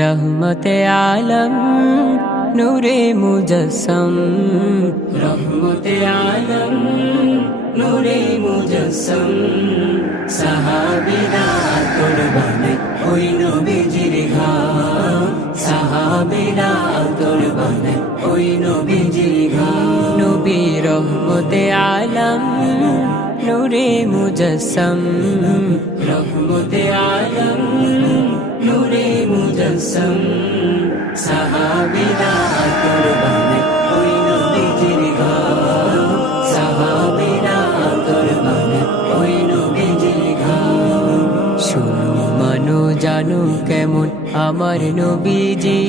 রহমতে আলম নূরে মুজস্সম, রহমতে আলম নূরে মুজস্সম। সাহাবীরা আতর বানায় ওই নবীজির ঘাম, সাহাবীরা আতর বানায় ওই নবীজির ঘাম। নবী রহমতে আলম নূরে মুজস্সম, রহমতে আলম নূরে মুজস্সম। সাহাবীরা আতর বানায় ওই নবীজির ঘাম, সাহাবীরা আতর বানায় ওই নবীজির ঘাম। শুনো মানো জানো কেমন আমার নবীজি,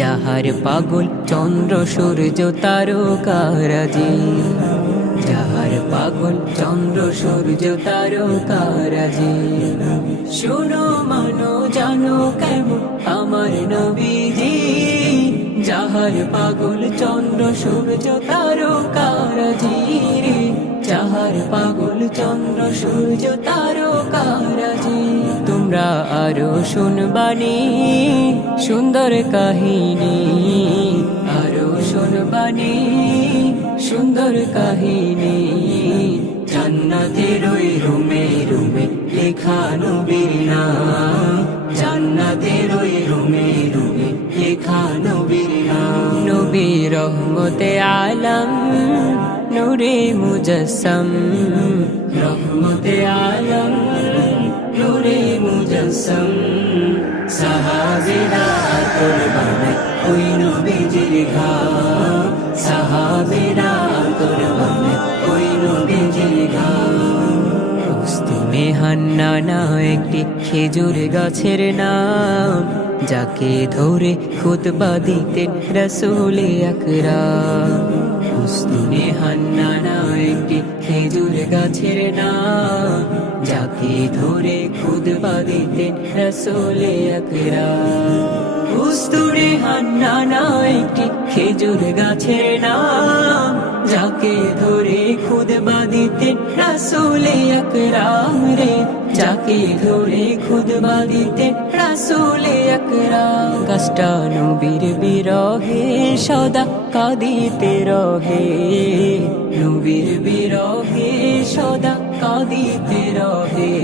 যাহার পাগল চন্দ্র সূর্য তারকারাজি, যাহার পাগল চন্দ্র সূর্য তারকারাজি। শুনো মানো জানো কেমন আমার নবীজি, যাহার পাগল চন্দ্র সূর্য তারকারাজি, যাহার পাগল চন্দ্র সূর্য তারকারাজি। তোমরা আরো শুনবানি সুন্দর কাহিনী, আরো শুনবানি সুন্দর কাহিনী। জান্নাতের ওই রুমে রুমে লেখা নবীর নাম, জান্নাতের ওই রুমে রুমে লেখা নবীর নাম। নবী রহমতে আলম নূরে মুজস্সম, রহমতে আলম নূরে মুজস্সম। সাহাবীরা আতর বানায় ওই নবীজির ঘাম, সাহাবীরা আতর বানায় ওই নবীজির ঘাম। উস্তুনে হান্নানা একটি খেজুর গাছের নাম, যাকে ধরে খুতবা দিতেন রাসূলে আকরাম। উস্তুনে হান্নানা একটি খেজুর গাছের নাম, যাকে ধরে খুতবা দিতেন রাসূলে আকরাম। উস্তুনে হান্নানা একটি খেজুর গাছের নাম, যাকে ধরে খুতবা দিতেন রাসূলে আকরাম রে, যাকে ধরে খুতবা দিতেন রাসূলে আকরাম। গাছটা নবীর বিরহে সদা কাঁদিতে রহে, নবীর বিরহে সদা কাঁদিতে রহে।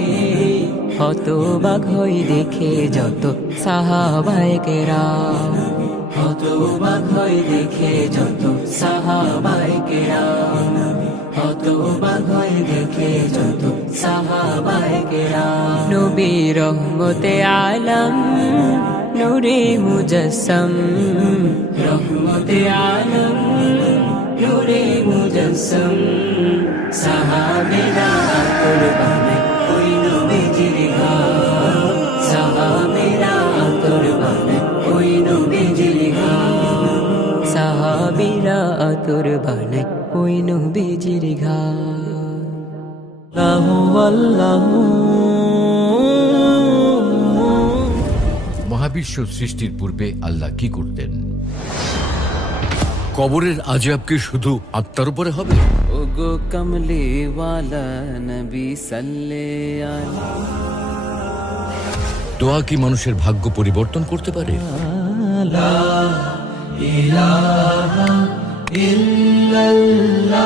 হতবাক হয়ে দেখে যত সাহাবায়ে কেরাম, হতবাক হয়ে দেখে যত সাহাবায়ে কেরাম, হতবাক হয়ে দেখে যত সাহাবায়ে কেরাম। নবী রহমতে আলম নূরে মুজস্সম, রহমতে আলম নূরে মুজস্সম। সাহাবীরা আতর বানায় ওই নবীজির ঘাম, সাহাবীরা আতর বানায় ওই নবীজির ঘাম, সাহাবীরা আতর বানায় ওই নবীজির ঘাম। আল্লাহু আল্লাহু। মহাবিশ্ব সৃষ্টির পূর্বে আল্লাহ কি করতেন? কবরের আযাব কি শুধু আত্মার উপরে হবে? ওগো কমলি ওয়ালা নবী সাল্লে আলা। দোয়া কি মানুষের ভাগ্য পরিবর্তন করতে পারে? লা ইলাহা ইল্লাল্লাহ।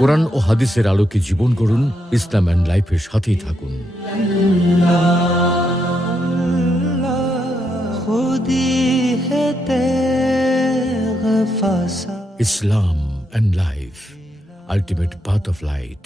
কোরআন ও হাদিসের আলোকে জীবন গড়ুন, ইসলাম এন্ড লাইফের সাথেই থাকুন। খুদি হে তেরে ফাসা। Islam and life, ultimate path of light.